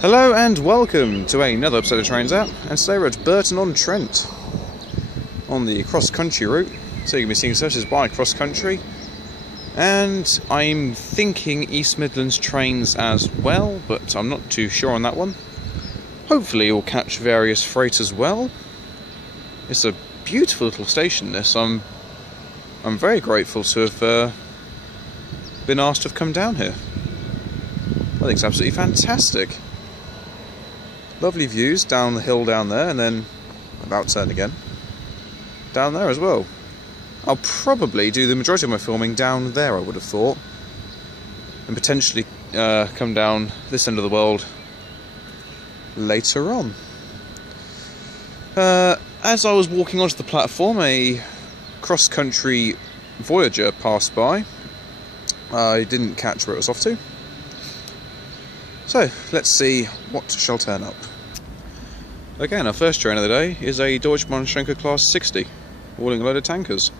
Hello and welcome to another episode of Trains Out, and today we're at Burton-On-Trent on the cross-country route. So you're going to be seeing services by cross-country, and I'm thinking East Midlands trains as well, but I'm not too sure on that one. Hopefully you'll catch various freight as well. It's a beautiful little station, this. I'm very grateful to have been asked to have come down here. I think it's absolutely fantastic. Lovely views down the hill down there, and then about turn again down there as well. I'll probably do the majority of my filming down there, I would have thought, and potentially come down this end of the world later on. As I was walking onto the platform, a cross-country Voyager passed by. I didn't catch where it was off to. So, let's see what shall turn up. Again, our first train of the day is a Deutsche Bahnstrecke Class 60, hauling a load of tankers.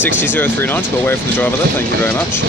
$60,039 to go away from the driver there, thank you very much.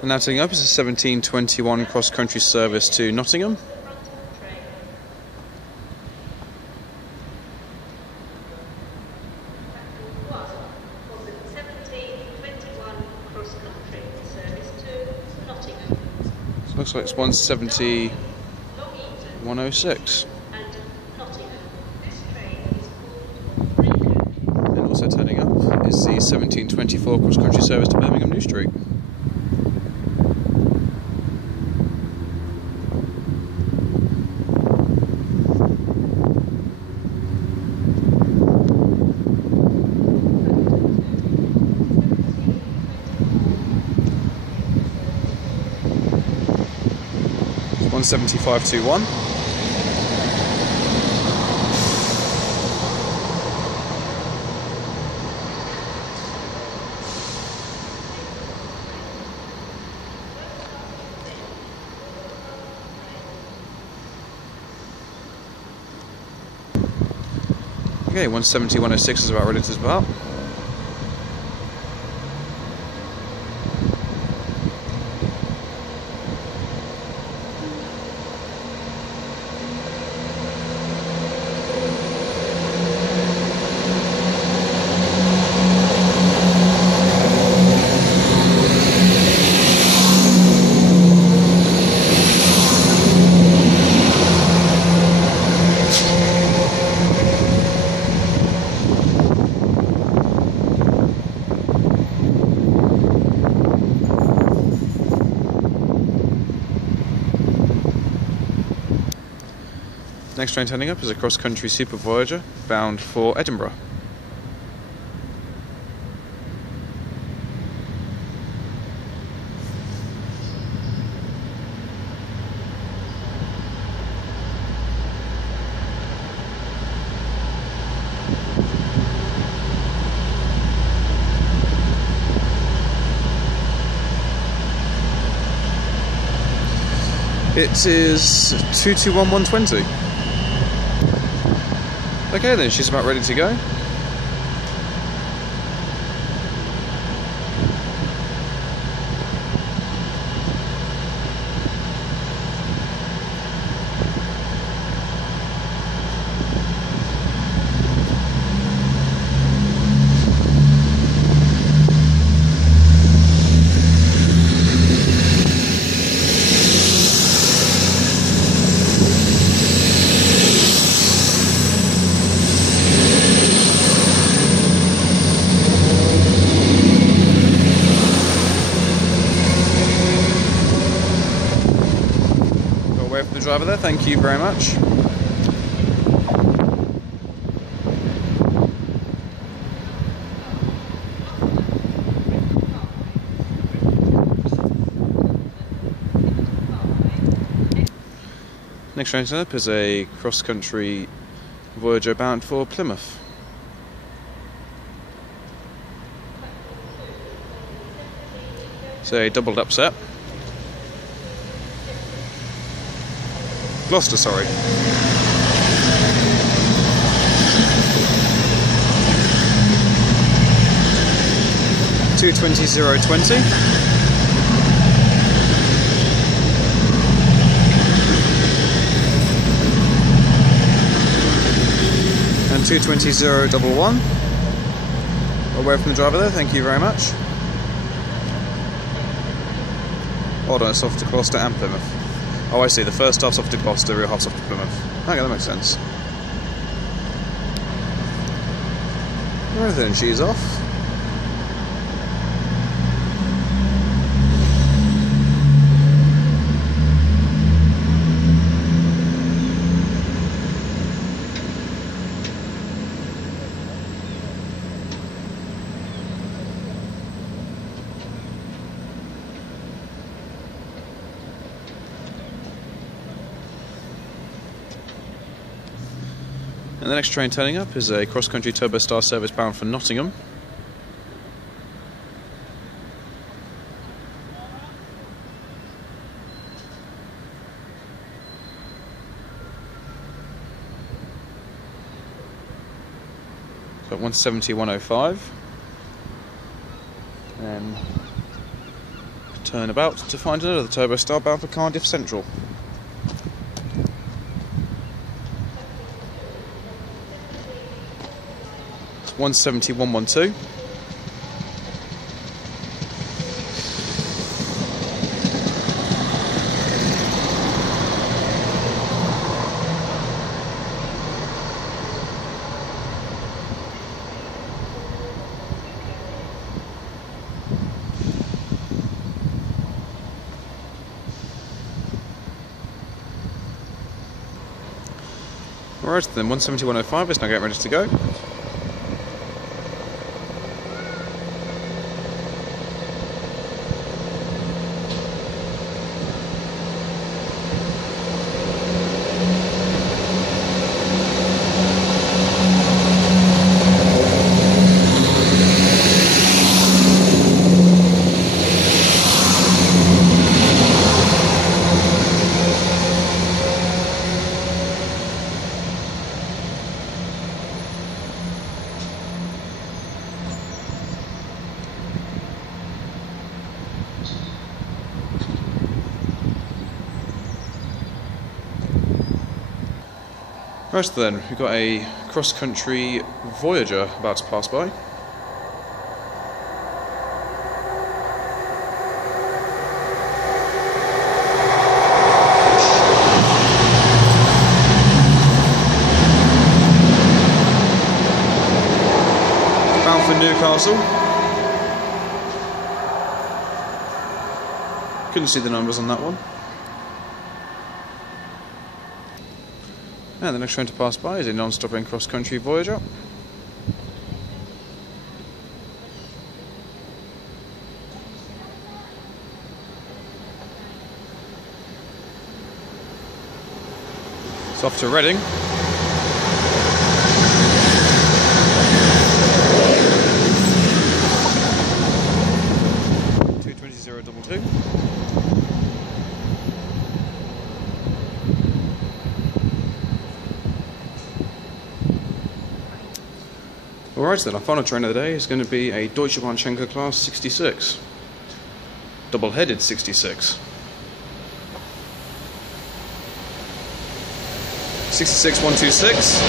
And now taking up is a 1721 cross-country service to Nottingham. So looks like it's 170 106. And also turning up is the 1724 cross-country service to Birmingham New Street. Okay, 17521. Okay, 170 106 is about ready to depart. Next train turning up is a cross-country Super Voyager bound for Edinburgh. It is 221120. Okay then, she's about ready to go. Away from the driver there, thank you very much. Next train up is a cross-country Voyager bound for Plymouth. It's a doubled upset. Gloucester, sorry. Two 20-020. And 220-011. Away from the driver there, thank you very much. Hold on, it's off to Gloucester and Plymouth. Oh, I see, the first half's off to Gloucester, real half's off to Plymouth. Okay, that makes sense. Right then, she's off. And the next train turning up is a cross-country Turbo Star service bound for Nottingham. Got 170-105. Then turn about to find another Turbo Star bound for Cardiff Central. It's 170-112. Alright then, 170-105 is now getting ready to go. Right then, we've got a cross-country Voyager about to pass by. Bound for Newcastle. Couldn't see the numbers on that one. And the next train to pass by is a non-stopping cross-country Voyager. It's off to Reading. Alright then, our final train of the day is going to be a Deutsche Bahn Schenker class 66. Double-headed 66. 66-126.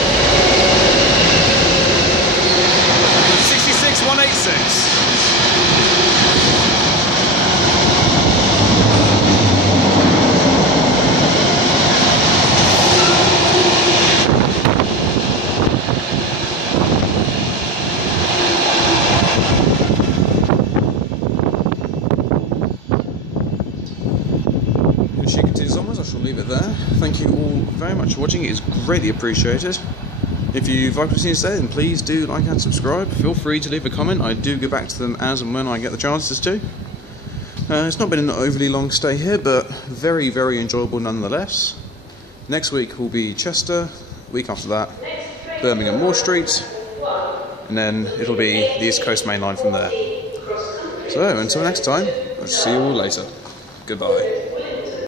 66-186. She continues onwards. I shall leave it there. Thank you all very much for watching. It is greatly appreciated. If you've liked what you've seen today, then please do like and subscribe. Feel free to leave a comment. I do get back to them as and when I get the chances to. It's not been an overly long stay here, but very, very enjoyable nonetheless. Next week will be Chester. Week after that, Birmingham Moor Street, and then it'll be the East Coast Main Line from there. So until next time, I'll see you all later. Goodbye.